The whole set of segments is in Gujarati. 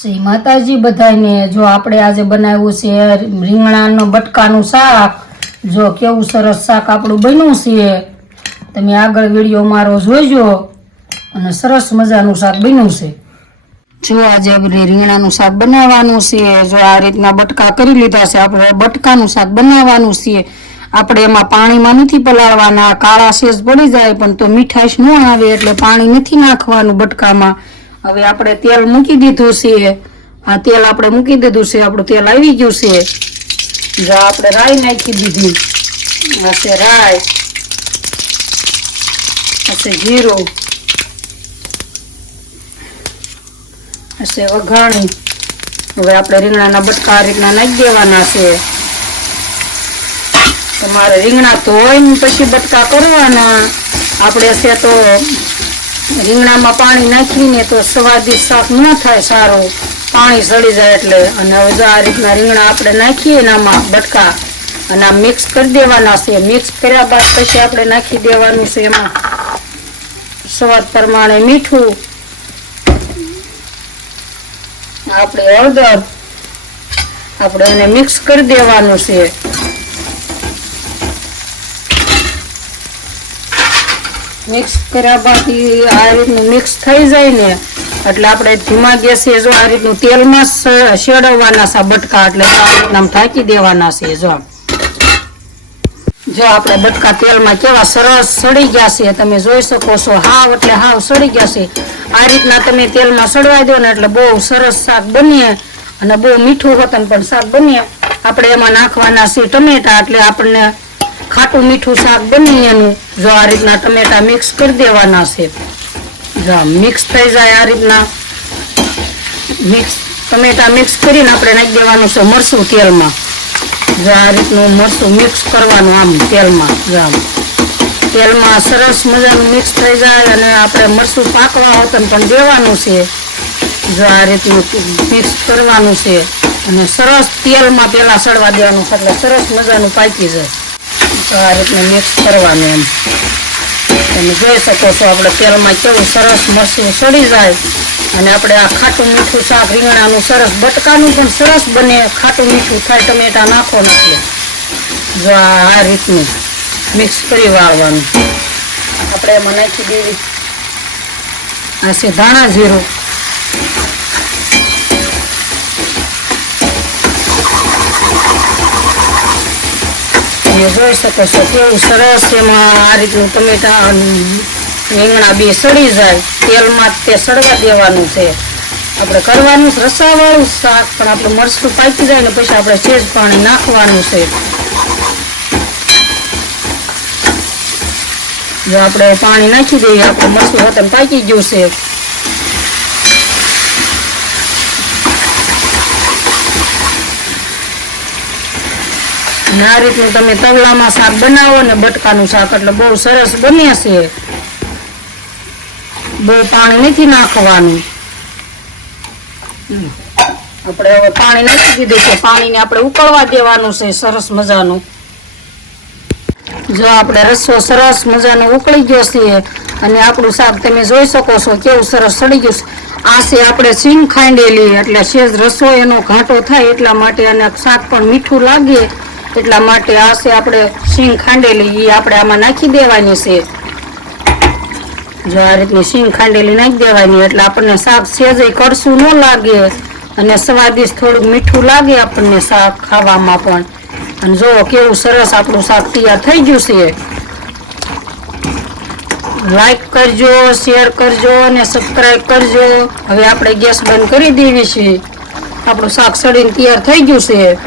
શ્રી માતાજી બધાને। જો આપણે આજે બનાવ્યું છે રીંગણાનો બટકાનું શાક। જો કેવું સરસ શાક આપણું બન્યું છે, તમે આગળ વિડીયો મારો જોઈજો અને સરસ મજાનું શાક બન્યું છે। જો આજે આપણે રીંગણાનું શાક બનાવવાનું છે। જો આ રીતના બટકા કરી લીધા છે, આપણે બટકાનું શાક બનાવવાનું છે। આપણે એમાં પાણીમાં નથી પલાળવાના, કાળા શેષ પડી જાય પણ તો મીઠાશ ન આવે એટલે પાણી નથી નાખવાનું બટકામાં। હવે આપણે તેલ મૂકી દીધું છે, આ તેલ આપણે મૂકી દીધું છે, આપણું તેલ આવી ગયું છે। જો આપણે રાઈ નાખી દીધી, આ છે રાઈ, આ છે જીરું, આ છે વઘાણી। હવે આપણે રીંગણાના બટકા આ રીતના નાખી દેવાના છે। તમારે રીંગણા ધોઈને પછી બટકા કરવાના। આપણે છે તો રીંગણામાં પાણી નાખીને તો સ્વાદિષ્ટ શાક ન થાય સારું, પાણી સડી જાય એટલે। અને હવે જો આ રીતના રીંગણા આપણે નાખીએ ને આમાં બટકા અને આ મિક્સ કરી દેવાના છે। મિક્સ કર્યા બાદ પછી આપણે નાખી દેવાનું છે એમાં સ્વાદ પ્રમાણે મીઠું, આપણે હળદર, આપણે એને મિક્સ કરી દેવાનું છે। મિક્સ કર્યા બાદ આ રીતનું મિક્સ થઈ જાય ને એટલે આપણે ધીમા ગેસે જો આ રીતનું તેલમાં શેડવવાના છે બટકા, એટલે આ રીતના ઢાંકી દેવાના છે। જો આપણે બટકા તેલમાં કેવા સરસ સડી ગયા છે, તમે જોઈ શકો છો, હાવ એટલે હાવ સડી ગયા છે। આ રીતના તમે તેલમાં સડવા દો ને એટલે બહુ સરસ શાક બને અને બહુ મીઠું હોતન પણ શાક બને। આપણે એમાં નાખવાના છે ટમેટા, એટલે આપણને ખાટું મીઠું શાક બની એનું। જો આ રીતના ટમેટા મિક્સ કરી દેવાના છે। જો મિક્સ થઈ જાય આ રીતના ટમેટા મિક્સ કરીને આપણે નાખી દેવાનું છે મરચું તેલમાં। જો આ રીતનું મરચું મિક્સ કરવાનું આમ તેલમાં, જો તેલમાં સરસ મજાનું મિક્સ થઈ જાય અને આપણે મરચું પાકવા હોતન પણ દેવાનું છે। જો આ રીતનું મિક્સ કરવાનું છે અને સરસ તેલમાં પેલા સડવા દેવાનું એટલે સરસ મજાનું પાકી જાય। તો આ રીતનું મિક્સ કરવાનું એમ તમે જોઈ શકો છો, આપણે તેલમાં કેવું સરસ મરચું સડી જાય અને આપણે આ ખાટું મીઠું શાક રીંગણાનું સરસ, બટકાનું પણ સરસ બને, ખાટું મીઠું થાય ટમેટા નાખો ને એટલે। જો આ રીતનું મિક્સ કરી વાળવાનું। આપણે એમાં નાખી દેવી આ છે ધાણા જીરું, જોઈ શકો છો કેવું સરસ એમાં આ રીતનું ટમેટા રીંગણા બે સડી જાય તેલમાં, તે સડવા દેવાનું છે। આપણે કરવાનું રસાવાળું શાક પણ આપણે મરચું પાકી જાય ને પછી આપણે સેજ પાણી નાખવાનું છે। જો આપણે પાણી નાખી દઈએ, આપણે મરચું હોતન પાકી ગયું છે। અને આ રીતનું તમે તવલામાં શાક બનાવો ને બટકાનું શાક એટલે બહુ સરસ બને છે। બહુ પાણી નથી નાખવાનું। આપણે હવે પાણી નાખી દીધું છે, પાણીને આપણે ઉકળવા દેવાનું છે સરસ મજાનું। જો આપણે રસો સરસ મજાનો ઉકળી ગયો છે અને આપણું શાક તમે જોઈ શકો છો કેવું સરસ સડી ગયું છે। આ છે આપણે સિંગ ખાંડેલી, એટલે સેજ રસો એનો ઘાટો થાય એટલા માટે, અને શાક પણ મીઠું લાગે એટલા માટે આ છે આપણે સિંગ ખાંડેલી, એ આપણે આમાં નાખી દેવાની છે। જો આ રીતની સિંગ ખાંડેલી નાખી દેવાની એટલે આપણને શાક સેજે કડસું ન લાગે અને સ્વાદિષ્ટ થોડુંક મીઠું લાગે આપણને શાક ખાવામાં પણ। અને જો કેવું સરસ આપણું શાક તૈયાર થઈ ગયું છે। લાઈક કરજો, શેર કરજો અને સબસ્ક્રાઈબ કરજો। હવે આપણે ગેસ બંધ કરી દેવી છે, આપણું શાક સડીને તૈયાર થઈ ગયું છે।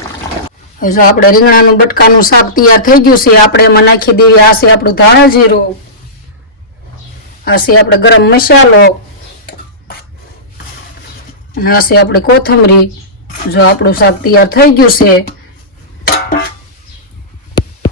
જો આપણે રીંગણાનું બટકાનું શાક તૈયાર થઈ ગયું છે, આપણે એમાં નાખી દેવી આ છે આપણું ધાણા જીરું, આ છે આપણે ગરમ મસાલો અને આ છે આપણી કોથમરી। જો આપણું શાક તૈયાર થઈ ગયું છે।